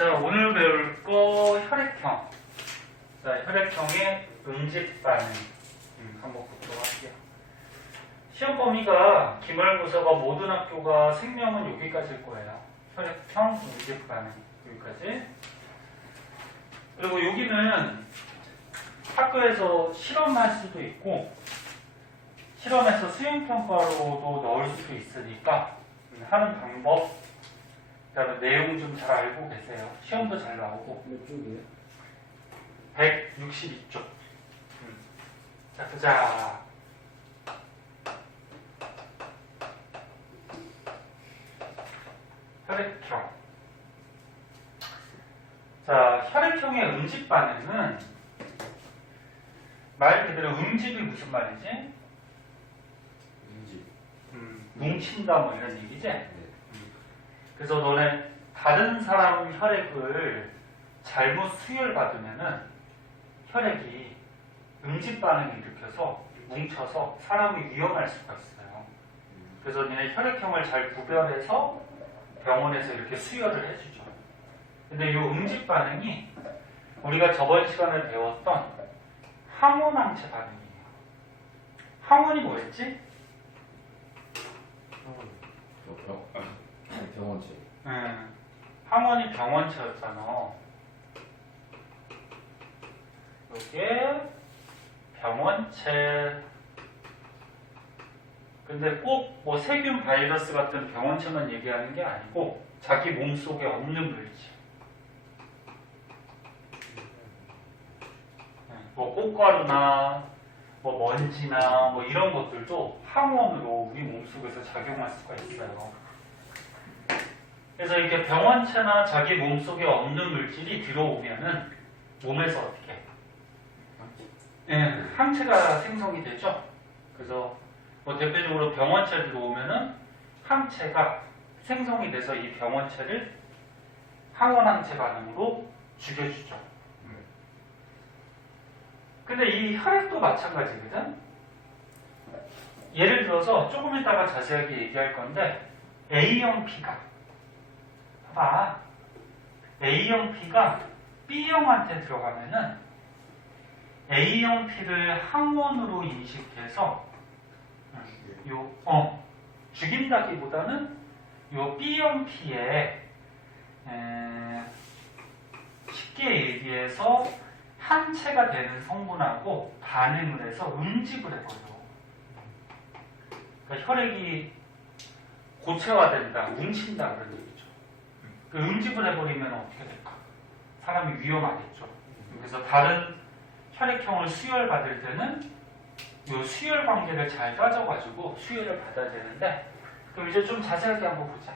자, 오늘 배울 거 혈액형. 자, 혈액형의 응집 반응. 한번 보도록 할게요. 시험 범위가 기말고사가 모든 학교가 생명은 여기까지일 거예요. 혈액형 응집 반응 여기까지. 그리고 여기는 학교에서 실험할 수도 있고 실험에서 수행평가로도 넣을 수도 있으니까 하는 방법, 그다음에 내용 좀 잘 알고 계세요. 시험도 잘 나오고. 몇 쪽이에요? 162쪽. 자, 보자. 혈액형. 자, 혈액형의 응집 반응은 말 그대로 응집이 무슨 말이지? 인지. 뭉친다 뭐 이런 얘기지? 네. 그래서 너네 다른 사람 혈액을 잘못 수혈받으면은 혈액이 응집 반응을 일으켜서 뭉쳐서 사람이 위험할 수가 있어요. 그래서 니네 혈액형을 잘 구별해서 병원에서 이렇게 수혈을 해주죠. 근데 이 응집 반응이 우리가 저번 시간에 배웠던 항원항체 반응이에요. 항원이 뭐였지? 병원체. 항원이 병원체였잖아. 이게 병원체. 근데 꼭 뭐 세균, 바이러스 같은 병원체만 얘기하는 게 아니고 자기 몸속에 없는 물질. 뭐 꽃가루나 뭐 먼지나 뭐 이런 것들도 항원으로 우리 몸속에서 작용할 수가 있어요. 그래서 이렇게 병원체나 자기 몸속에 없는 물질이 들어오면은 몸에서 어떻게? 항체가 생성이 되죠. 그래서 뭐 대표적으로 병원체 들어오면은 항체가 생성이 돼서 이 병원체를 항원항체 반응으로 죽여주죠. 근데 이 혈액도 마찬가지거든. 예를 들어서 조금 이따가 자세하게 얘기할 건데 A형 피가 봐봐. A형 피가 B형한테 들어가면은 A형 피를 항원으로 인식해서 죽인다기보다는 요 B형 피에 쉽게 얘기해서 항체가 되는 성분하고 반응을 해서 응집을 해버려. 그러니까 혈액이 고체화된다, 뭉친다 그런 얘기죠. 그 응집을 해버리면 어떻게 될까? 사람이 위험하겠죠. 그래서 다른 혈액형을 수혈받을 때는 이 수혈 관계를 잘 따져가지고 수혈을 받아야 되는데, 그럼 이제 좀 자세하게 한번 보자.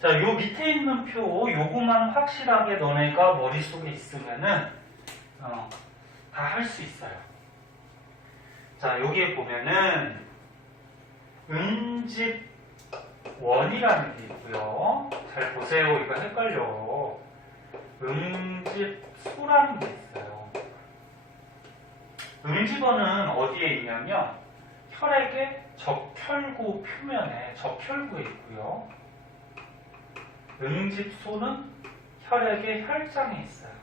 자, 요 밑에 있는 표, 요거만 확실하게 너네가 머릿속에 있으면은, 다 할 수 있어요. 자, 여기에 보면은, 응집원이라는 게 있고요. 잘 보세요. 이거 헷갈려. 응집소라는 게 있어요. 응집원은 어디에 있냐면, 혈액의 적혈구 표면에, 적혈구에 있고요. 응집소는 혈액의 혈장에 있어요.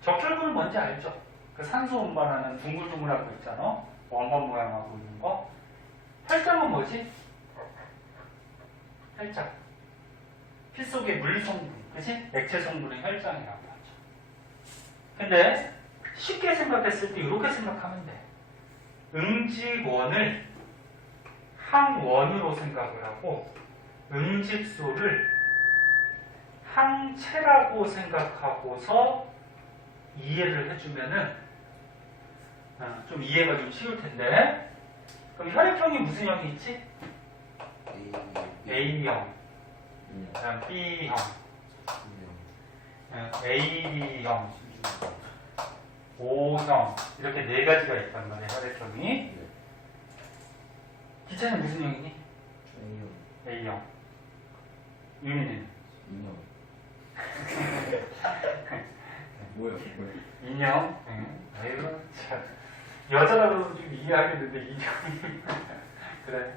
적혈구는 뭔지 알죠? 그 산소 운반하는 둥글둥글하고 있잖아. 왕관 모양하고 있는 거. 혈장은 뭐지? 혈장. 피 속의 물 성분, 그치? 액체 성분의 혈장이라고 하죠. 근데 쉽게 생각했을 때 이렇게 생각하면 돼. 응집원을 항원으로 생각을 하고 응집소를 항체라고 생각하고서 이해를 해주면은 좀 이해가 좀 쉬울 텐데. 그럼 혈액형이 무슨 형이 있지? A형, 그다음 B형, AB형, O형 이렇게 네 가지가 있단 말이야 혈액형이. 기차는 무슨 형이니? A형. 유민이는? 뭐야? 인형? 아이고 참 여자라도 좀 이해하겠는데 인형이 그래.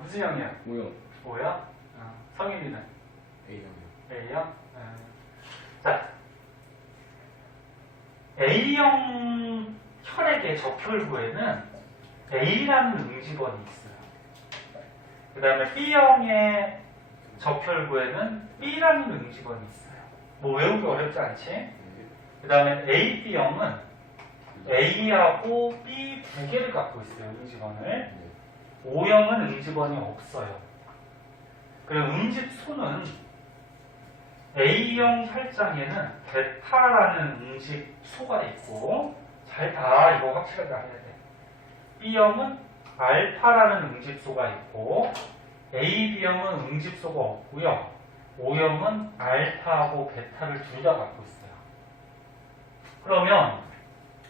무슨 형이야? 뭐요? 뭐야? 성인이는? A형이요. A형. 자, A형 혈액의 적혈구에는 A라는 응집원이 있어요. 그 다음에 B형의 적혈구에는 B라는 응집원이 있어요. 뭐 외우기 어렵지 않지? 그 다음에 A, B형은 A하고 B 두 개를 갖고 있어요. 응집원을. O형은 응집원이 없어요. 그리고 응집소는 A형 혈장에는 베타라는 응집소가 있고, 잘 다 이거 확실하게 알아야 돼. B형은 알파라는 응집소가 있고, AB형은 응집소가 없고요. O형은 알파하고 베타를 둘 다 갖고 있어요. 그러면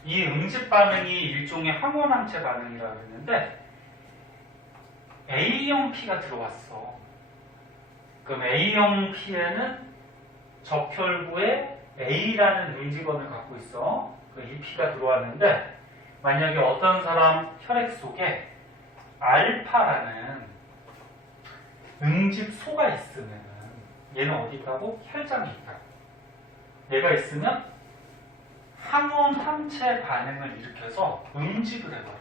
이 응집 반응이 일종의 항원항체 반응이라고 했는데 A형 P가 들어왔어. 그럼 A형 P에는 적혈구에 A라는 응집원을 갖고 있어. 이 P가 들어왔는데 만약에 어떤 사람 혈액 속에 알파라는 응집소가 있으면 얘는 어디 있다고? 혈장에 있다고. 얘가 있으면 항원항체 반응을 일으켜서 응집을 해버려.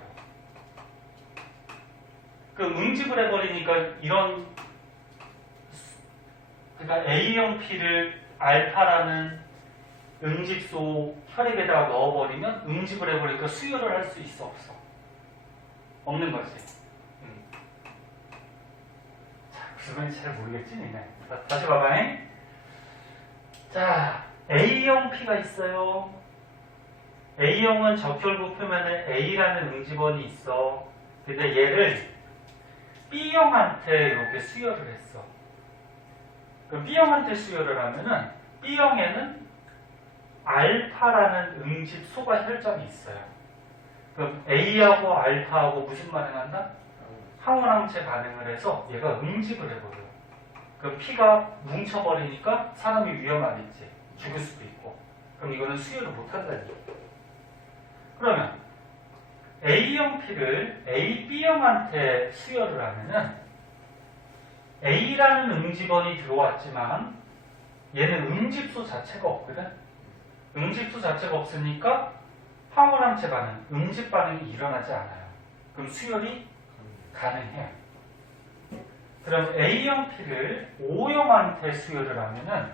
그 응집을 해버리니까 이런, 그러니까 A형 P를 알파라는 응집소 혈액에다가 넣어버리면 응집을 해버리니까 수혈을 할 수 있어, 없어? 없는 거지. 자, 그러면 잘 모르겠지, 니네. 다시 봐봐잉. 자, A형 P가 있어요. A형은 적혈구 표면에 A라는 응집원이 있어. 근데 얘를 B형한테 이렇게 수혈을 했어. 그럼 B형한테 수혈을 하면은 B형에는 알파라는 응집소가 혈장이 있어요. 그럼 A하고 알파하고 무슨 반응한다? 항원항체 반응을 해서 얘가 응집을 해버려. 그럼 P가 뭉쳐버리니까 사람이 위험하겠지. 죽을 수도 있고. 그럼 이거는 수혈을 못한다는 얘기야. 그러면 A형 P를 AB형한테 수혈을 하면은 A라는 응집원이 들어왔지만 얘는 응집소 자체가 없거든. 응집소 자체가 없으니까 항원항체 반응, 응집 반응이 일어나지 않아요. 그럼 수혈이 가능해요. 그럼 A형 P를 O형한테 수혈을 하면은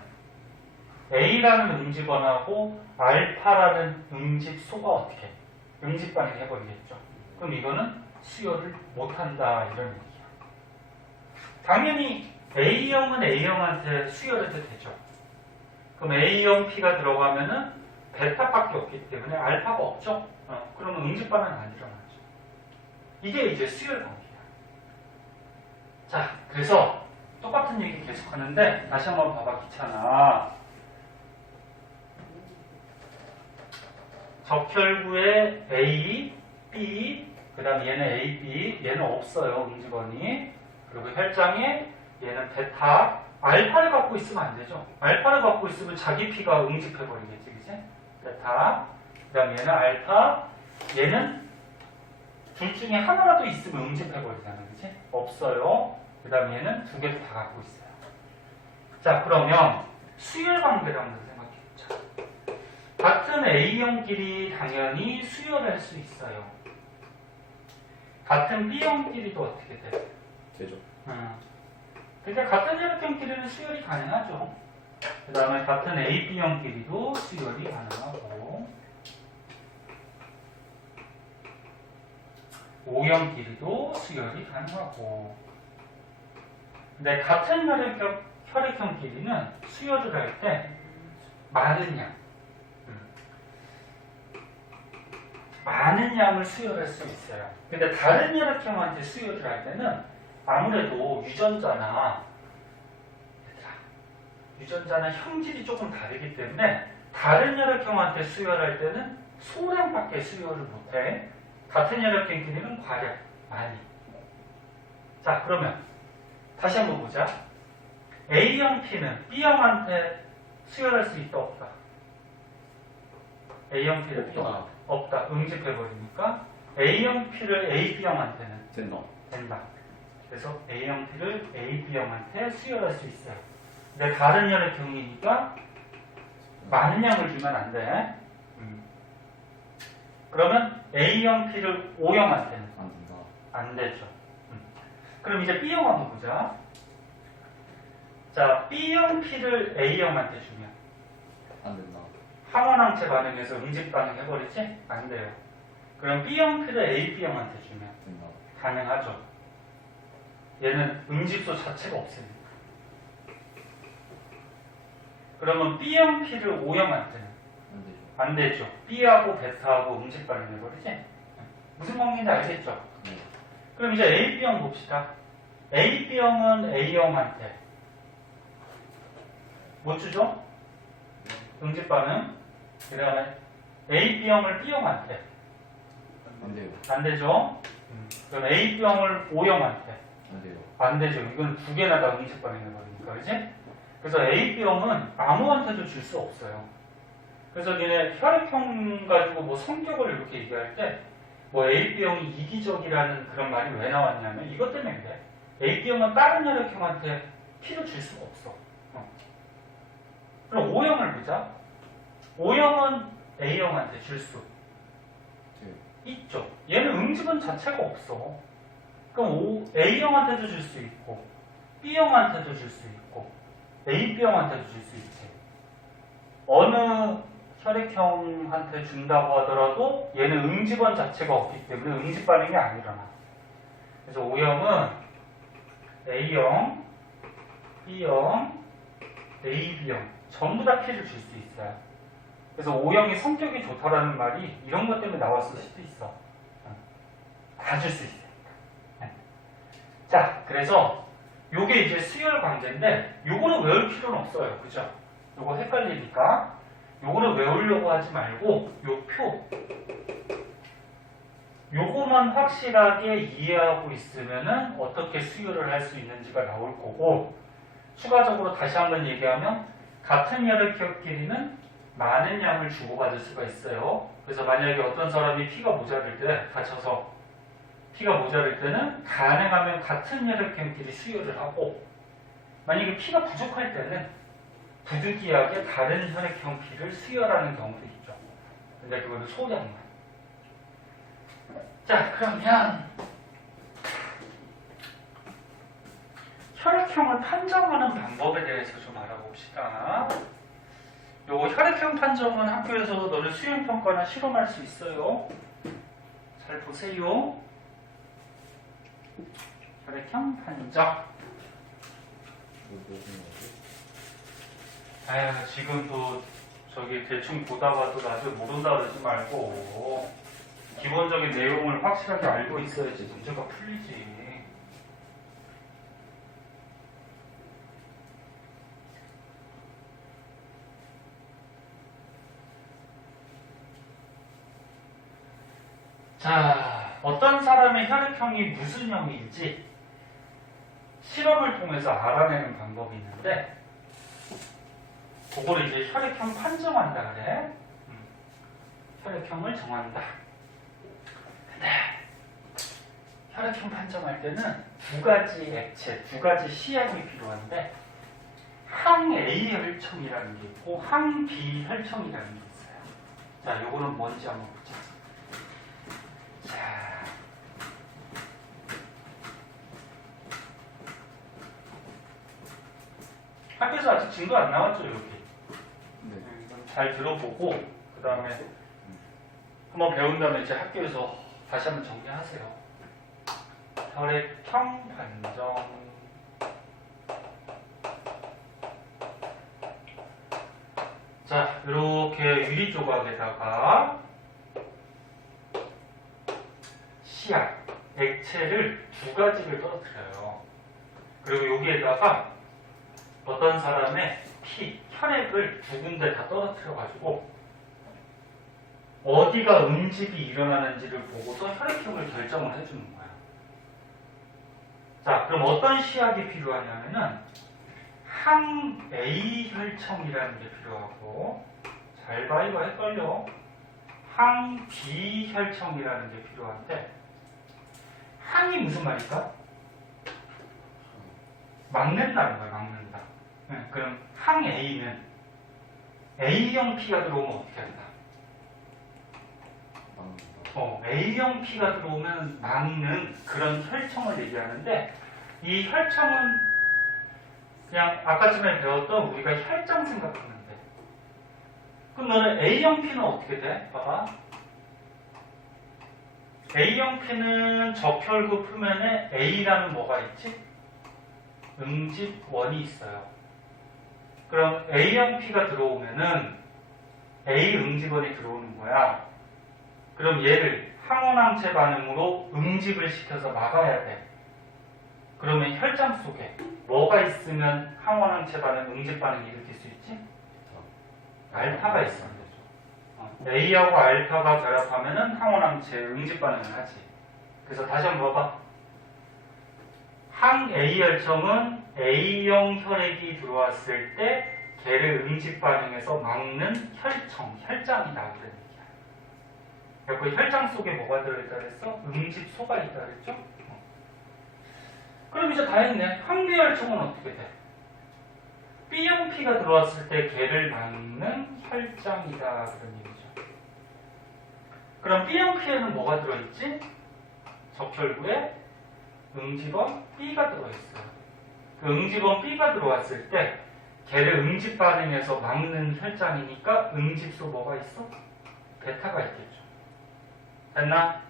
A라는 응집원하고 알파라는 응집소가 어떻게 해? 응집 반응 해버리겠죠. 그럼 이거는 수혈을 못한다 이런 얘기야. 당연히 A형은 A형한테 수혈해도 되죠. 그럼 A형 P가 들어가면은 베타밖에 없기 때문에 알파가 없죠. 그러면 응집 반응 안 일어나죠. 이게 이제 수혈 관계야. 자, 그래서 똑같은 얘기 계속 하는데 다시 한번 봐봐. 귀찮아. 적혈구에 A, B, 그 다음에 얘는 A, B, 얘는 없어요. 응집원이. 그리고 혈장에 얘는 베타, 알파를 갖고 있으면 안 되죠. 알파를 갖고 있으면 자기 P가 응집해버리겠지, 그치? 베타, 그 다음에 얘는 알파, 얘는 둘 중에 하나라도 있으면 응집해버리잖아, 그치? 없어요. 그 다음에 얘는 두 개를 다 갖고 있어요. 자, 그러면 수혈 관계를 한번 생각해보자. 같은 A형끼리 당연히 수혈할 수 있어요. 같은 B형끼리도 어떻게 돼? 되죠. 그러니까 같은 혈액형끼리는 수혈이 가능하죠. 그 다음에 같은 A, B형끼리도 수혈이 가능하고 O형끼리도 수혈이 가능하고 근데 같은 혈액형끼리는 수혈을 할 때 많은 양을 수혈할 수 있어요. 근데 다른 혈액형한테 수혈을 할 때는 아무래도 유전자나 형질이 조금 다르기 때문에 다른 혈액형한테 수혈할 때는 소량밖에 수혈을 못해. 같은 혈액형끼리는 과량, 많이. 자, 그러면 다시 한번 보자. A형 P는 B형한테 수혈할 수 있다, 없다? A형 P를 B형한테 없다. 응집해버리니까 A형 P를 AB형한테는 된다. 된다. 그래서 A형 P를 AB형한테 수혈할 수 있어요. 근데 다른 혈액형이니까 많은 양을 주면 안 돼. 그러면 A형 P를 O형한테는 안 된다. 안 되죠. 그럼 이제 B형 한번 보자. 자, B형 P를 A형한테 주면 안 된다. 항원항체 반응에서 응집 반응 해버리지? 안 돼요. 그럼 B형 P를 AB형한테 주면 된다. 가능하죠. 얘는 응집소 자체가 없으니까. 그러면 B형 P를 O형한테는 안 되죠. 안 되죠. B하고 베타하고 응집 반응 해버리지? 무슨 관계인지 알겠죠? 네. 그럼 이제 AB형 봅시다. AB형은 A형한테 뭐 주죠? 응집 반응. 그 다음에 AB형을 B형한테 안 돼요. 안 되죠? 그럼 AB형을 O형한테 안 돼요. 안 되죠. 이건 두 개나 다 응집 반응이 거니까, 그지? 그래서 AB형은 아무한테도 줄 수 없어요. 그래서 얘네 혈액형 가지고 뭐 성격을 이렇게 얘기할 때 뭐 AB형이 이기적이라는 그런 말이 왜 나왔냐면 이것 때문에 그래. AB형은 다른 혈액형한테 피를 줄 수가 없어. 그럼 O형을 보자. O형은 A형한테 줄 수 네. 있죠. 얘는 응집은 자체가 없어. 그럼 A형한테도 줄 수 있고 B형한테도 줄 수 있고 AB형한테도 줄 수 있지. 어느 혈액형한테 준다고 하더라도 얘는 응집원 자체가 없기 때문에 응집 반응이 안 일어나. 그래서 O형은 A형, B형, AB형 전부 다 P를 줄 수 있어요. 그래서 O형이 성격이 좋다라는 말이 이런 것 때문에 나왔을 수도 있어. 다 줄 수 있으니까. 자, 그래서 요게 이제 수열 관계인데 요거는 외울 필요는 없어요. 그죠? 요거 헷갈리니까 요거를 외우려고 하지 말고 요 표 요거만 확실하게 이해하고 있으면은 어떻게 수열을 할 수 있는지가 나올 거고 추가적으로 다시 한번 얘기하면 같은 혈액형끼리는 많은 양을 주고받을 수가 있어요. 그래서 만약에 어떤 사람이 피가 모자랄 때 다쳐서 피가 모자랄 때는 가능하면 같은 혈액형끼리 수혈을 하고 만약에 피가 부족할 때는 부득이하게 다른 혈액형 피를 수혈하는 경우도 있죠. 근데 그거는 소량만. 자, 그러면 혈액형을 판정하는 방법에 대해서 좀 알아봅시다. 요거 혈액형 판정은 학교에서 너네 수행평가나 실험할 수 있어요. 잘 보세요. 혈액형 판정. 아휴, 지금 또 저기 대충 보다가도 나중에 모른다 그러지 말고 기본적인 내용을 확실하게 알고 있어야지 문제가 풀리지. 자, 어떤 사람의 혈액형이 무슨 형인지 실험을 통해서 알아내는 방법이 있는데 그거를 이제 혈액형 판정한다 그래. 혈액형을 정한다. 근데 혈액형 판정할 때는 두 가지 액체, 두 가지 시약이 필요한데 항 A 혈청이라는 게 있고 항 B 혈청이라는 게 있어요. 자, 요거는 뭔지 한번 보자. 자, 학교에서 아직 증거 안 나왔죠, 여기. 네. 잘 들어보고 그 다음에 한번 배운 다음에 이제 학교에서 다시 한번 정리하세요. 혈액형 판정. 자, 이렇게 유리 조각에다가 시약, 액체를 두 가지를 떨어뜨려요. 그리고 여기에다가 어떤 사람의 피, 혈액을 두 군데 다 떨어뜨려가지고 어디가 응집이 일어나는지를 보고서 혈액형을 결정을 해주는 거예요. 자, 그럼 어떤 시약이 필요하냐면은 항 A 혈청이라는 게 필요하고 잘 봐, 이거 헷갈려. 항 B 혈청이라는 게 필요한데 항이 무슨 말일까? 막는다는 거예요, 막는다. 네, 그럼 항 A는 A형 P가 들어오면 어떻게 한다? A형 P가 들어오면 막는 그런 혈청을 얘기하는데 이 혈청은 그냥 아까쯤에 배웠던 우리가 혈장 생각하면 돼. 그럼 너는 A형 P는 어떻게 돼? 봐봐. A형 P는 적혈구 표면에 A라는 뭐가 있지? 응집원이 있어요. 그럼 A형 P가 들어오면은 A 응집원이 들어오는 거야. 그럼 얘를 항원항체 반응으로 응집을 시켜서 막아야 돼. 그러면 혈장 속에 뭐가 있으면 항원항체 반응, 응집 반응 일으킬 수 있지? 알파가 있으면 되죠. A하고 알파가 결합하면은 항원항체 응집 반응을 하지. 그래서 다시 한번 봐봐. 항 A 혈청은 A형 혈액이 들어왔을 때 걔를 응집 반응해서 막는 혈청, 혈장이다 그런 얘기야. 그 혈장 속에 뭐가 들어있다 그랬어? 응집소가 있다 그랬죠? 그럼 이제 다 했네. 항 B 혈청은 어떻게 돼? B형 P가 들어왔을 때 걔를 막는 혈장이다 그런 얘기죠. 그럼 B형 P에는 뭐가 들어있지? 적혈구에 응집원 B가 들어있어요. 그 응집원 B가 들어왔을 때 걔를 응집 반응해서 막는 혈장이니까 응집소 뭐가 있어? 베타가 있겠죠. 됐나?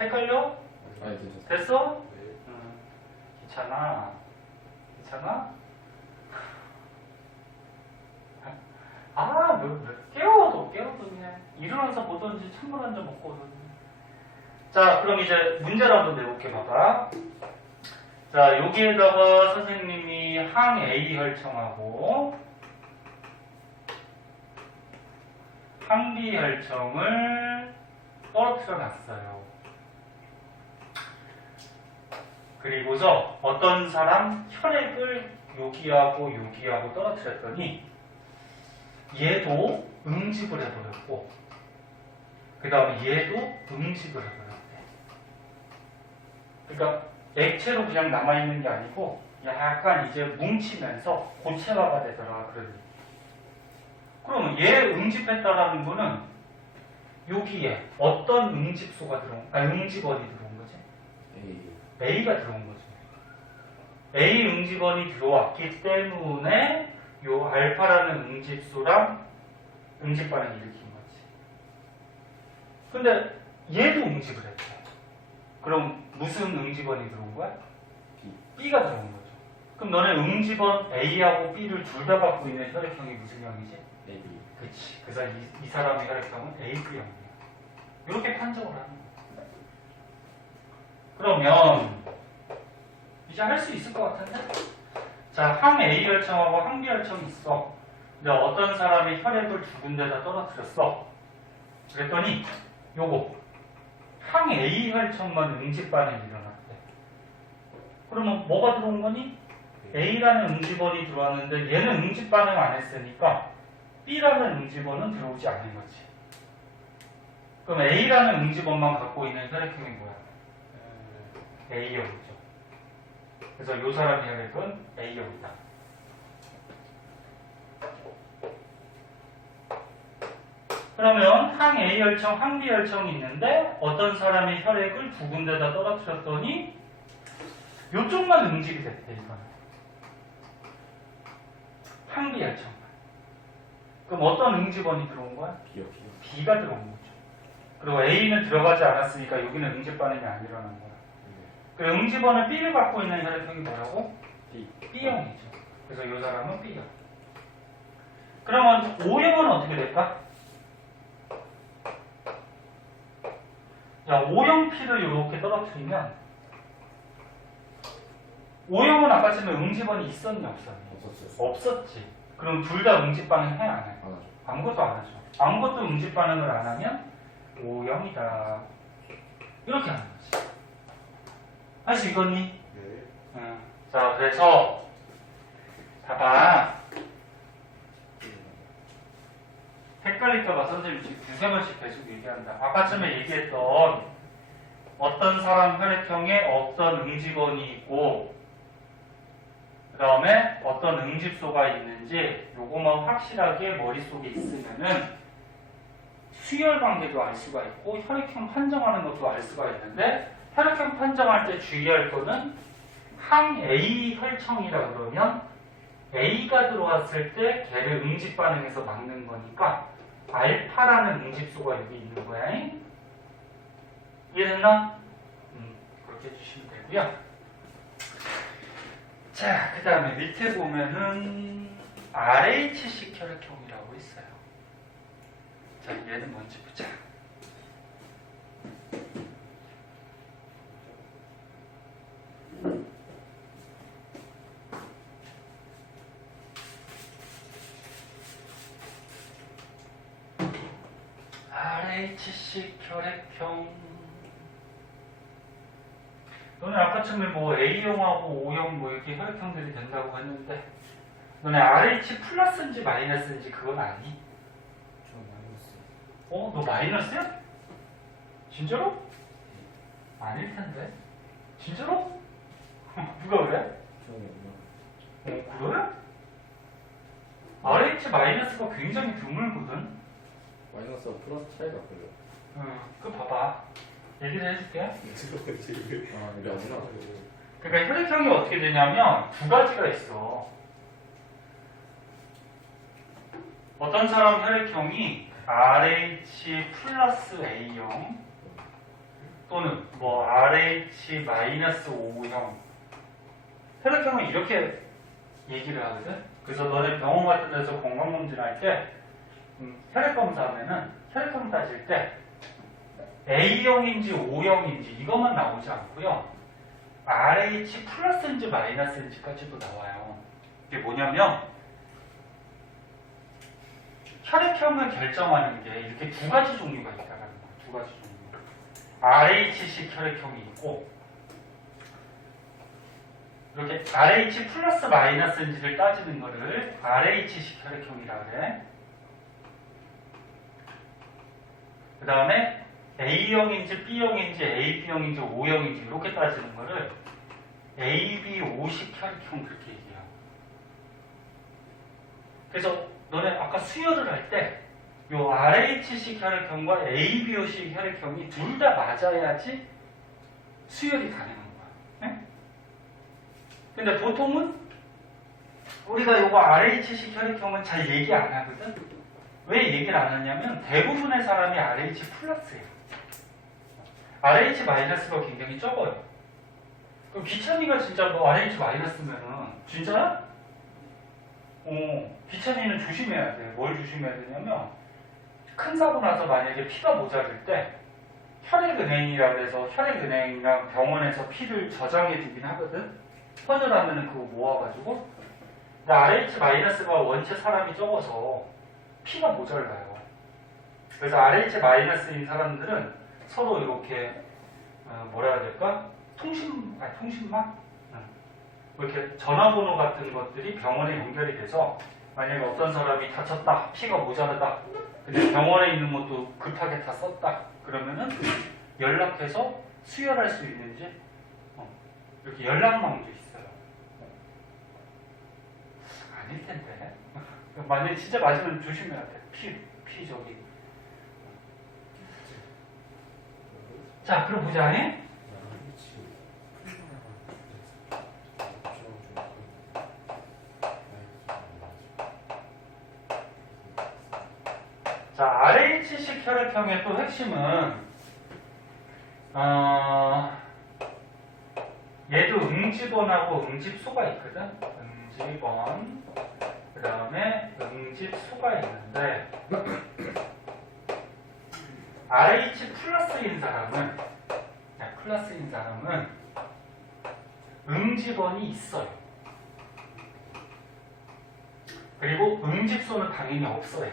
헷갈려? 아니 괜찮습니다. 됐어? 네. 귀찮아. 깨워도 그냥 일어나서 보던지 찬물 한 잔 먹고 오던지. 자, 그럼 이제 문제를 한번 내볼게 봐봐. 자, 여기에다가 선생님이 항 A 혈청하고 항 B 혈청을 떨어뜨려 놨어요. 그리고서 어떤 사람 혈액을 여기하고 떨어뜨렸더니 얘도 응집을 해버렸고 그 다음에 얘도 응집을 해버렸대. 그러니까 액체로 그냥 남아있는 게 아니고 약간 이제 뭉치면서 고체화가 되더라 그러니. 그러면 얘 응집했다라는 거는 여기에 어떤 응집소가 응집원이 들어온 거지? A가 들어온 거지. A 응집원이 들어왔기 때문에 요 알파라는 응집소랑 응집 반응을 일으킨 거지. 근데 얘도 응집을 했대. 그럼 무슨 응집원이 들어온 거야? B가 들어온 거죠. 그럼 너네 응집원 A하고 B를 둘 다 갖고 있는 혈액형이 무슨 형이지? AB. 그치. 그래서 이 사람의 혈액형은 AB형이야. 이렇게 판정을 하는 거야. 그러면 이제 할 수 있을 것 같은데? 자, 항 A 혈청하고 항 B 혈청이 있어. 근데 어떤 사람이 혈액을 두 군데다 떨어뜨렸어. 그랬더니 요거 항 A 혈청만 응집 반응이 일어났대. 그러면 뭐가 들어온 거니? A라는 응집원이 들어왔는데 얘는 응집 반응 안 했으니까 B라는 응집원은 들어오지 않은 거지. 그럼 A라는 응집원만 갖고 있는 혈액형이 뭐야? A형이죠. 그래서 이 사람의 혈액은 A형이다. 그러면 항 A 혈청, 항 B 혈청이 있는데 어떤 사람의 혈액을 두 군데다 떨어뜨렸더니 이쪽만 응집이 됐대. 이거는 항 B 혈청만. 그럼 어떤 응집원이 들어온 거야? B요. B가 들어온 거죠. 그리고 A는 들어가지 않았으니까 여기는 응집 반응이 안 일어난 거야. 그 응집원은 B를 갖고 있는 혈액형이 뭐라고? B. B형이죠. 그래서 이 사람은 B형. 그러면 O형은 어떻게 될까? 자, O형 P를 이렇게 떨어뜨리면 O형은 아까쯤에 응집원이 있었니 없었니? 없었어요. 없었지. 그럼 둘 다 응집 반응 해 안 해? 안 하죠. 아무것도 안 하죠. 아무것도 응집 반응을 안 하면 O형이다. 이렇게 하는 거지. 할 수 있겠니? 네. 응. 자, 그래서 봐봐. 헷갈릴까봐 선생님이 지금 두세 번씩 계속 얘기한다. 아까쯤에 얘기했던 어떤 사람 혈액형에 어떤 응집원이 있고 그 다음에 어떤 응집소가 있는지 요거만 확실하게 머릿속에 있으면은 수열 관계도 알 수가 있고 혈액형 판정하는 것도 알 수가 있는데 혈액형 판정할 때 주의할 거는 항 A 혈청이라 그러면 A가 들어왔을 때 걔를 응집 반응해서 막는 거니까 알파라는 응집소가 여기 있는 거야. 이해됐나? 그렇게 해주시면 되고요. 자, 그 다음에 밑에 보면은 RH식 혈액형이라고 있어요. 자, 얘는 뭔지 보자. RH식 혈액형. 너네 아까쯤에 뭐 A형하고 O형 뭐 이렇게 혈액형들이 된다고 했는데 너네 RH 플러스인지 마이너스인지 그건 아니? 저 마이너스. 너 마이너스야? 진짜로? 아닐 텐데. 진짜로? 누가 그래? 저요. 그래? RH 마이너스가 굉장히 드물거든. 마이너스와 플러스 차이가 별로. 그거 봐봐. 얘기를 해줄게. 아, 이게 아니라. 그러니까 혈액형이 어떻게 되냐면 두 가지가 있어. 어떤 사람 혈액형이 RH 플러스 A형 또는 뭐 RH 마이너스 O형 혈액형은 이렇게 얘기를 하거든. 그래서 너네 병원 같은 데서 건강검진 할 때 혈액검사하면은 혈액형 따질 때 A형인지 O형인지 이것만 나오지 않고요. RH 플러스인지 마이너스인지까지도 나와요. 이게 뭐냐면 혈액형을 결정하는 게 이렇게 두 가지 종류가 있다는 거예요. 두 가지 종류. RH식 혈액형이 있고 이렇게 RH 플러스 마이너스인지를 따지는 거를 RH식 혈액형이라 그래. 그 다음에 A형인지 B형인지 AB형인지 O형인지 이렇게 따지는 거를 AB5식 혈액형 그렇게 얘기해요. 그래서 너네 아까 수혈을 할 때 요 RH식 혈액형과 ABO식 혈액형이 둘 다 맞아야지 수혈이 가능한 거야. 네? 근데 보통은 우리가 요거 RH식 혈액형은 잘 얘기 안 하거든. 왜 얘기를 안 하냐면 대부분의 사람이 RH 플러스예요. RH 마이너스가 굉장히 적어요. 그럼 기찬이가 진짜 뭐 RH 마이너스면은 진짜야? 기찬이는 조심해야 돼. 뭘 조심해야 되냐면 큰 사고 나서 만약에 피가 모자랄 때 혈액은행이라 그래서 혈액은행이랑 병원에서 피를 저장해 두긴 하거든. 헌혈하면은 그거 모아가지고. 근데 RH 마이너스가 원체 사람이 적어서 피가 모자라요. 그래서 RH 마이너스인 사람들은 서로 이렇게 뭐라 해야 될까? 통신망? 뭐 이렇게 전화번호 같은 것들이 병원에 연결이 돼서 만약에 어떤 사람이 다쳤다, 피가 모자르다, 근데 병원에 있는 것도 급하게 다 썼다, 그러면은 연락해서 수혈할 수 있는지 이렇게 연락망도 있어요. 아닐 텐데. 만약에 진짜 맞으면 조심해야 돼. 피 저기. 자, 그럼 보자. 자, RH식 혈액형의 또 핵심은 얘도 응집원하고 응집소가 있거든. 응집원 그 다음에 응집소가 있는데 RH 플러스인 사람은 응집원이 있어요. 그리고 응집소는 당연히 없어요.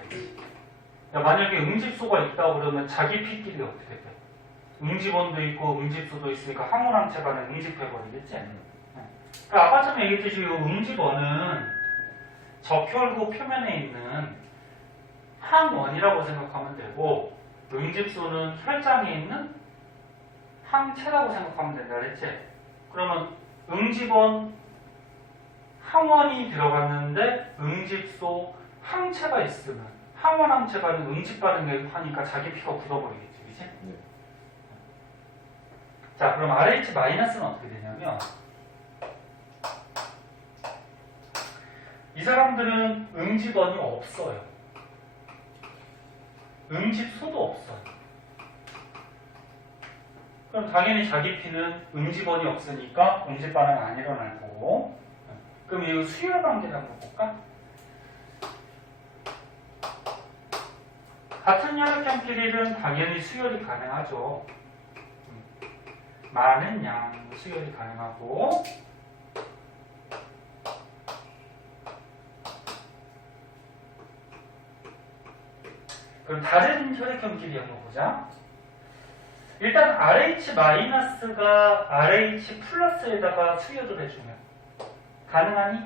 만약에 응집소가 있다고 그러면 자기 피끼리 어떻게 돼? 응집원도 있고 응집소도 있으니까 항우랑체 간에 응집해버리겠지? 그러니까 아까 전에 얘기했듯이 이 응집원은 적혈구 표면에 있는 항원이라고 생각하면 되고 응집소는 혈장에 있는 항체라고 생각하면 된다 그랬지? 그러면 응집원 항원이 들어갔는데 응집소 항체가 있으면 항원 항체가 응집 반응을 하니까 자기 피가 굳어버리겠지, 그치? 네. 자, 그럼 RH-는 어떻게 되냐면 이 사람들은 응집원이 없어요. 응집소도 없어요. 그럼 당연히 자기 피는 응집원이 없으니까 응집 반응 안 일어날 거고. 그럼 이 수열 관계를 한번 볼까? 같은 혈액형끼리는 당연히 수열이 가능하죠. 많은 양 수열이 가능하고, 그럼 다른 혈액형끼리 한번 보자. 일단 RH-가 RH 플러스에다가 수열을 해주면 가능하니?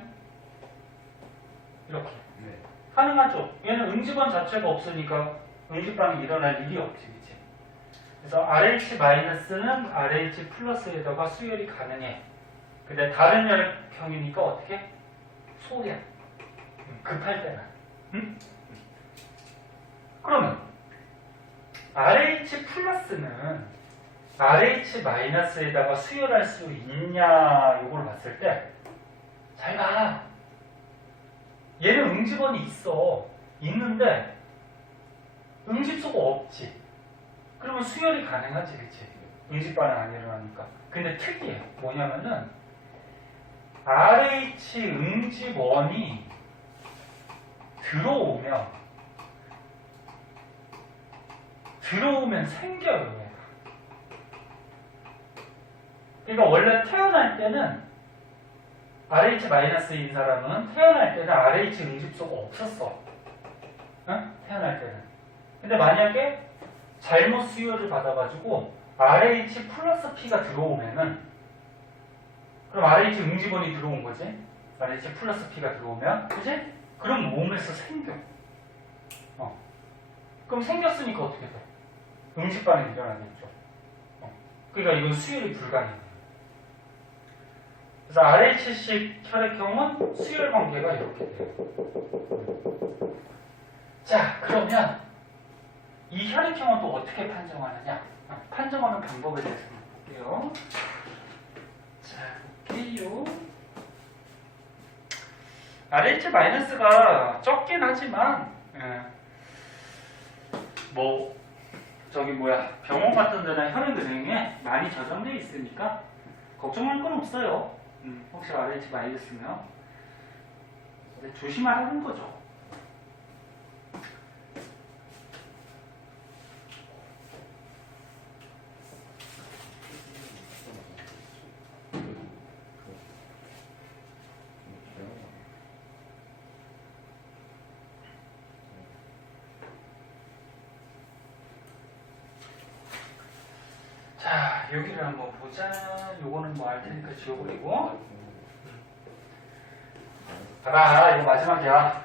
이렇게. 네. 가능하죠. 얘는 응집원 자체가 없으니까 응집반응이 일어날 일이 없지, 그치? 그래서 RH-는 RH 플러스에다가 수열이 가능해. 근데 다른 혈액형이니까 어떻게? 소량. 급할 때는. 응? 그러면 RH 플러스는 RH-에다가 수열할 수 있냐, 요걸 봤을 때, 잘 가. 얘는 응집원이 있어. 있는데, 응집소가 없지. 그러면 수열이 가능하지, 그치? 응집 반응 안 일어나니까. 근데 특이해요. 뭐냐면은, RH 응집원이 들어오면 생겨요, 얘가. 그러니까 원래 태어날 때는 RH-인 사람은 태어날 때는 RH 응집소가 없었어. 응? 태어날 때는. 근데 만약에 잘못 수혈을 받아가지고 RH 플러스 P가 들어오면은, 그럼 RH 응집원이 들어온 거지? RH 플러스 P가 들어오면, 그지? 그럼 몸에서 생겨. 그럼 생겼으니까 어떻게 돼? 응집 반응이 일어나겠죠. 그러니까 이건 수혈이 불가능해요. 그래서 RH식 혈액형은 수혈 관계가 이렇게 돼요. 자, 그러면 이 혈액형은 또 어떻게 판정하느냐? 판정하는 방법에 대해서 볼게요. 자, 볼게요. RH-가 적긴 하지만, 병원 같은 데나 혈액은행에 많이 저장되어 있으니까 걱정할 건 없어요. 혹시 RH-면 조심하라는 거죠. 자, 여기를 한번 보자. 요거는 뭐 알 테니까 지워버리고. 봐라, 이거 마지막이야.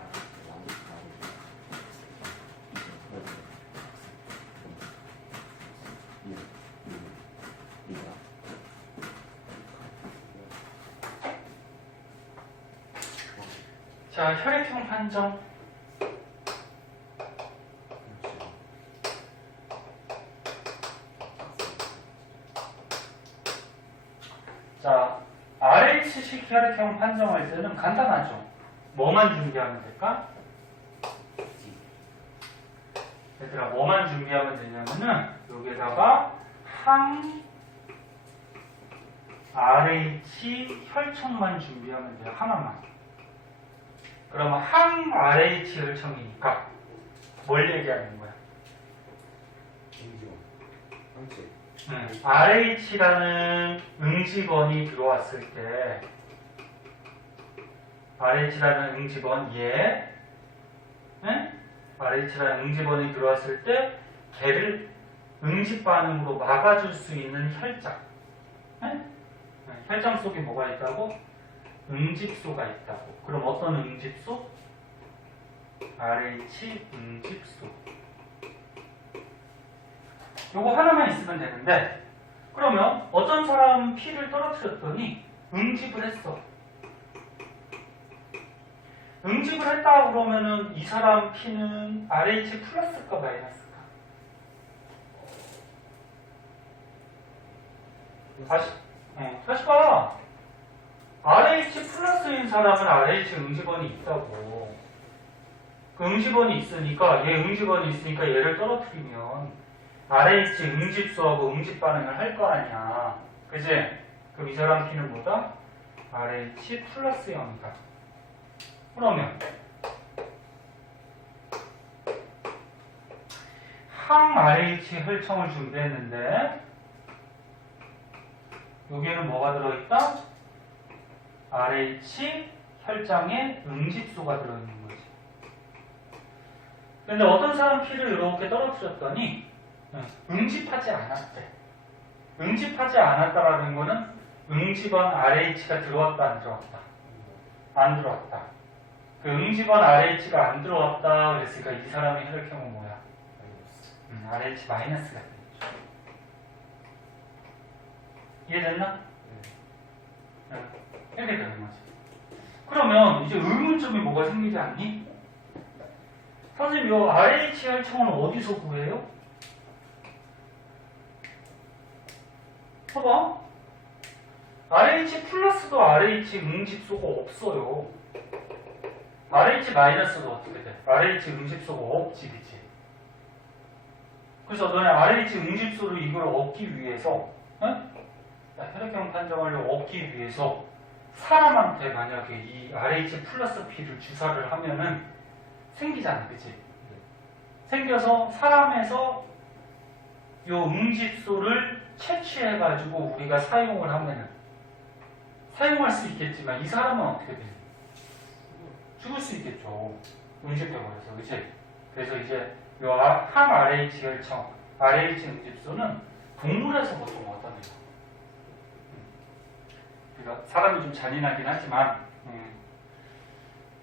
자, 혈액형 판정. 자, RH식 혈액형 판정할 때는 간단하죠. 뭐만 준비하면 될까? 얘들아, 뭐만 준비하면 되냐면은 여기에다가 항 RH 혈청만 준비하면 돼요. 하나만. 그러면 항 RH 혈청이니까 뭘 얘기하는 거야? RH라는 응집원이 들어왔을 때, RH라는 응집원, RH라는 응집원이 들어왔을 때, 걔를 응집 반응으로 막아줄 수 있는 혈장. 혈장 속에 뭐가 있다고? 응집소가 있다고. 그럼 어떤 응집소? RH 응집소. 요거 하나만 있으면 되는데, 그러면 어떤 사람 피를 떨어뜨렸더니 응집을 했어. 응집을 했다 그러면은 이 사람 P는 RH 플러스일까 마이너스일까? 다시 봐. RH 플러스인 사람은 RH 응집원이 있다고. 그 응집원이 있으니까 얘 응집원이 있으니까 얘를 떨어뜨리면 RH 응집수하고 응집 반응을 할 거 아니야. 그지? 그럼 이 사람 P는 뭐다? RH 플러스 0이다. 그러면 항 RH 혈청을 준비했는데 여기에는 뭐가 들어있다? RH 혈장에 응집수가 들어있는 거지. 근데 어떤 사람 P를 이렇게 떨어뜨렸더니 응집하지 않았대. 응집하지 않았다라는 거는 응집원 RH가 들어왔다 안 들어왔다? 안 들어왔다. 그 응집원 RH가 안 들어왔다 그랬으니까 이 사람의 혈액형은 뭐야? RH 마이너스가 되겠죠. 이해됐나? 이렇게 되는 거지. 그러면 이제 의문점이 뭐가 생기지 않니? 선생님, 이 RH 혈청은 어디서 구해요? 봐봐. RH 플러스도 RH 응집소가 없어요. RH 마이너스도 어떻게 돼? RH 응집소가 없지, 그치? 그래서 너네 RH 응집소를 이걸 얻기 위해서, 혈액형 판정을 얻기 위해서 사람한테 만약에 이 RH 플러스 P를 주사를 하면은 생기잖아, 그치? 생겨서 사람에서 요 응집소를 채취해가지고 우리가 사용을 하면은 사용할 수 있겠지만 이 사람은 어떻게 돼? 죽을 수 있겠죠. 응집해버려서, 그치? 그래서 이제 요 항 RH 혈청, RH 응집소는 동물에서 보통 얻어내요. 그러니까 사람이 좀 잔인하긴 하지만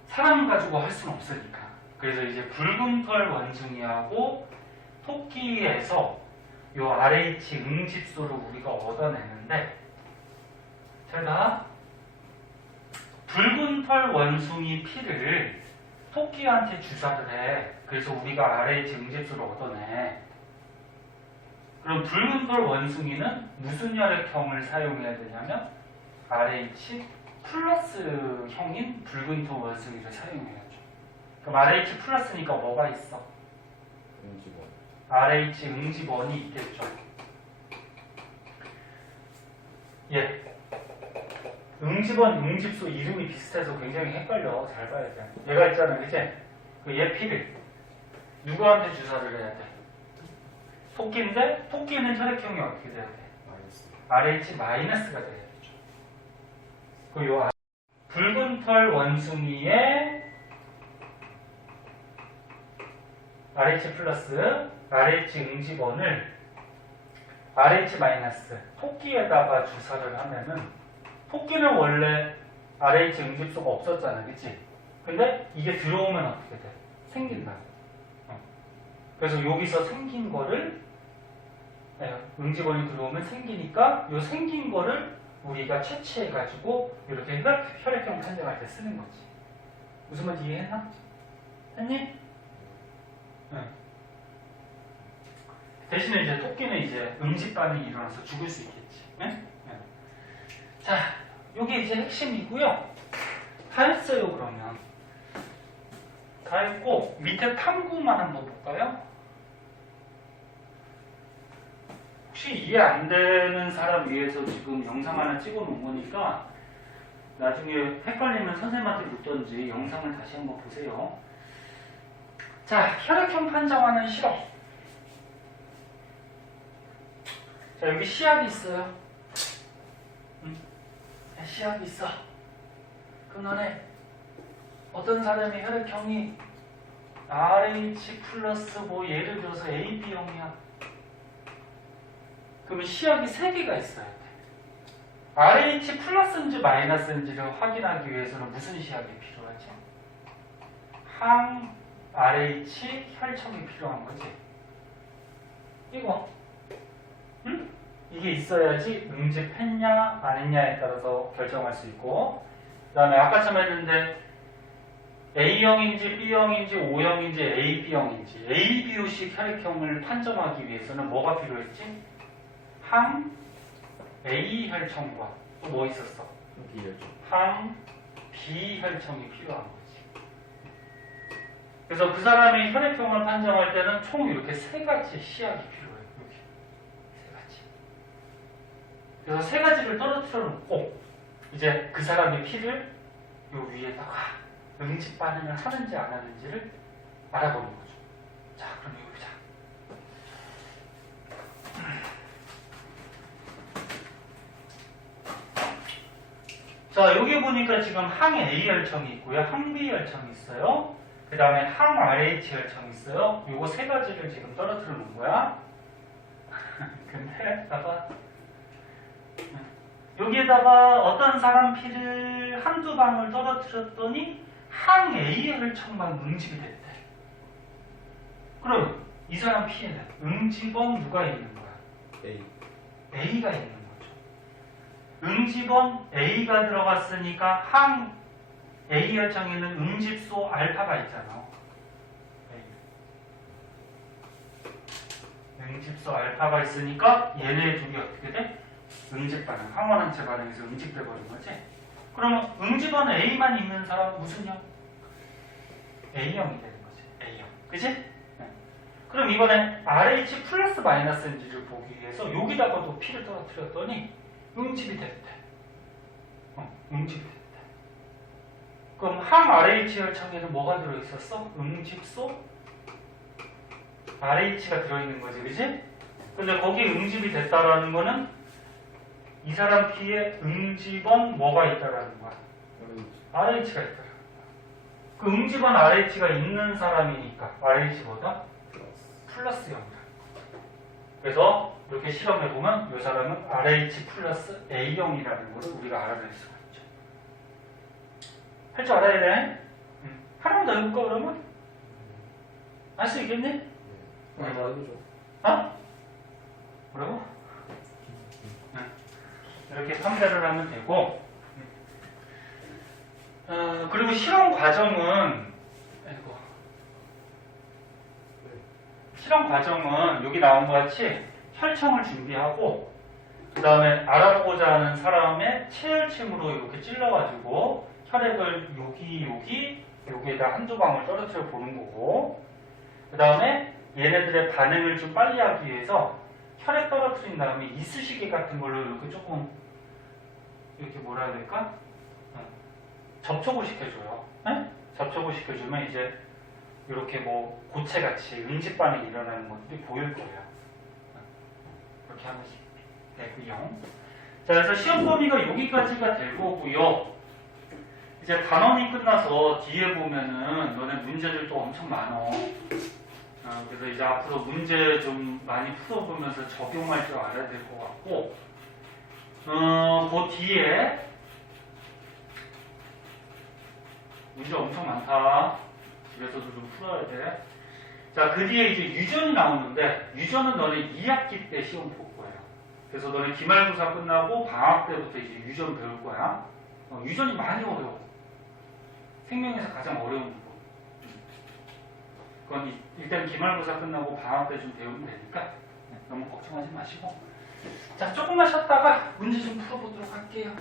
사람 가지고 할 수는 없으니까. 그래서 이제 붉은 털 원숭이하고 토끼에서 요 RH 응집소를 우리가 얻어내는데, 잘 봐. 붉은 털 원숭이 피를 토끼한테 주사를 해. 그래서 우리가 RH 응집소를 얻어내. 그럼 붉은 털 원숭이는 무슨 혈액형을 사용해야 되냐면 RH 플러스 형인 붉은 털 원숭이를 사용해야죠. 그럼 RH 플러스니까 뭐가 있어? 응집원. RH 응집원이 있겠죠. 예. 응집원, 응집소 이름이 비슷해서 굉장히 헷갈려. 잘 봐야 돼. 얘가 있잖아, 그치? 그 얘 피를 누구한테 주사를 해야 돼? 토끼인데 토끼는 혈액형이 어떻게 돼야 돼? 마이너스. RH 마이너스가 돼야 되죠. 그요 붉은 털 원숭이의 RH 플러스 RH 응집원을 RH 마이너스 토끼에다가 주사를 하면은 토끼는 원래 RH 응집소가 없었잖아, 그치? 근데 이게 들어오면 어떻게 돼? 생긴다. 그래서 여기서 생긴 거를 응집원이 들어오면 생기니까 요 생긴 거를 우리가 채취해가지고 이렇게 혈액형 판정할 때 쓰는 거지. 무슨 말인지 이해했나? 했니? 네. 대신에 이제 토끼는 이제 응집 반응이 일어나서 죽을 수 있겠지. 네? 네. 자, 요게 이제 핵심이고요. 다 했어요, 그러면. 다 했고, 밑에 탐구만 한번 볼까요? 혹시 이해 안 되는 사람 위해서 지금 영상 하나 찍어 놓은 거니까 나중에 헷갈리면 선생님한테 묻던지 영상을 다시 한번 보세요. 자, 혈액형 판정하는 실험. 자, 여기 시약이 있어요. 시약이 있어. 그럼 너네 어떤 사람의 혈액형이 RH 플러스 뭐 예를 들어서 AB형이야. 그러면 시약이 3개가 있어야 돼. RH 플러스인지 마이너스인지를 확인하기 위해서는 무슨 시약이 필요하지? 항 RH 혈청이 필요한 거지. 이거. 응? 이게 있어야지 응집했냐 안 했냐에 따라서 결정할 수 있고, 그 다음에 아까처럼 했는데 A형인지 B형인지 O형인지 AB형인지 ABO식 혈액형을 판정하기 위해서는 뭐가 필요했지? 항 A 혈청과 또 뭐 있었어? 비혈청. 항 B 혈청이 필요한 거지. 그래서 그 사람의 혈액형을 판정할 때는 총 이렇게 세 가지 시약이 필요해요. 이렇게 세 가지. 그래서 세 가지를 떨어뜨려 놓고 이제 그 사람의 피를 요 위에다가 응집 반응을 하는지 안 하는지를 알아보는 거죠. 자, 그럼 이거 보자. 자, 여기 보니까 지금 항 A 혈청이 있고요. 항 B 혈청이 있어요. 그 다음에 항 RH 혈청이 있어요. 요거 세 가지를 지금 떨어뜨려 놓은 거야. 근데 봐봐. 여기에다가 어떤 사람 피를 한두 방울 떨어뜨렸더니 항 A 혈청만 응집이 됐대. 그럼 이 사람 피에는 응집원 누가 있는 거야? A. A가 있는 거죠. 응집원 A가 들어갔으니까 항 A 혈청에는 응집소 알파가 있잖아. 응집소 알파가 있으니까 얘네 둘이 어떻게 돼? 응집 반응, 항원항체 반응에서 응집돼 버린 거지. 그러면 응집원 A만 있는 사람은 무슨 형? A형이 되는 거지. A형. 그치? 네. 그럼 이번에 RH 플러스 마이너스인지를 보기 위해서 여기다가도 P를 떨어뜨렸더니 응집이 됐대. 응집이 됐대. 그럼 항 RH 혈청에는 뭐가 들어있었어? 응집소 RH가 들어있는 거지, 그치? 근데 거기 응집이 됐다라는 거는 이 사람 피에 응집원 뭐가 있다라는 거야? RH가 있다. 그 응집원 RH가 있는 사람이니까 RH보다 플러스 0이다. 그래서 이렇게 실험해보면 이 사람은 RH 플러스 A형이라는 걸 우리가 알아낼 수가 있죠. 할 줄 알아야 돼. 하나만 더 해볼까 그러면? 할 수 있겠니? 네. 해보죠. 어? 뭐라고? 이렇게 판별을 하면 되고, 그리고 실험 과정은, 실험 과정은 여기 나온 것 같이 혈청을 준비하고, 그 다음에 알아보고자 하는 사람의 체혈침으로 이렇게 찔러가지고 혈액을 여기에다 한두 방울 떨어뜨려 보는 거고, 그 다음에 얘네들의 반응을 좀 빨리 하기 위해서 혈액 떨어뜨린 다음에 이쑤시개 같은 걸로 이렇게 조금 이렇게 뭐라 해야 될까? 접촉을 시켜줘요. 네? 접촉을 시켜주면 이제 이렇게 뭐 고체같이 응집 반응이 일어나는 것들이 보일 거예요. 이렇게 하면 되고요. 자, 그래서 시험 범위가 여기까지가 될 거고요. 이제 단원이 끝나서 뒤에 보면은 너네 문제들도 엄청 많어. 그래서 이제 앞으로 문제 좀 많이 풀어보면서 적용할 줄 알아야 될 것 같고, 그 뒤에 문제 엄청 많다. 집에서도 좀 풀어야 돼. 자, 그 뒤에 이제 유전이 나오는데, 유전은 너네 2학기 때 시험 볼 거예요. 그래서 너네 기말고사 끝나고 방학 때부터 이제 유전 배울 거야. 유전이 많이 어려워. 생명에서 가장 어려운 거. 그건 일단 기말고사 끝나고 방학 때 좀 배우면 되니까 너무 걱정하지 마시고, 자, 조금만 쉬었다가 문제 좀 풀어보도록 할게요.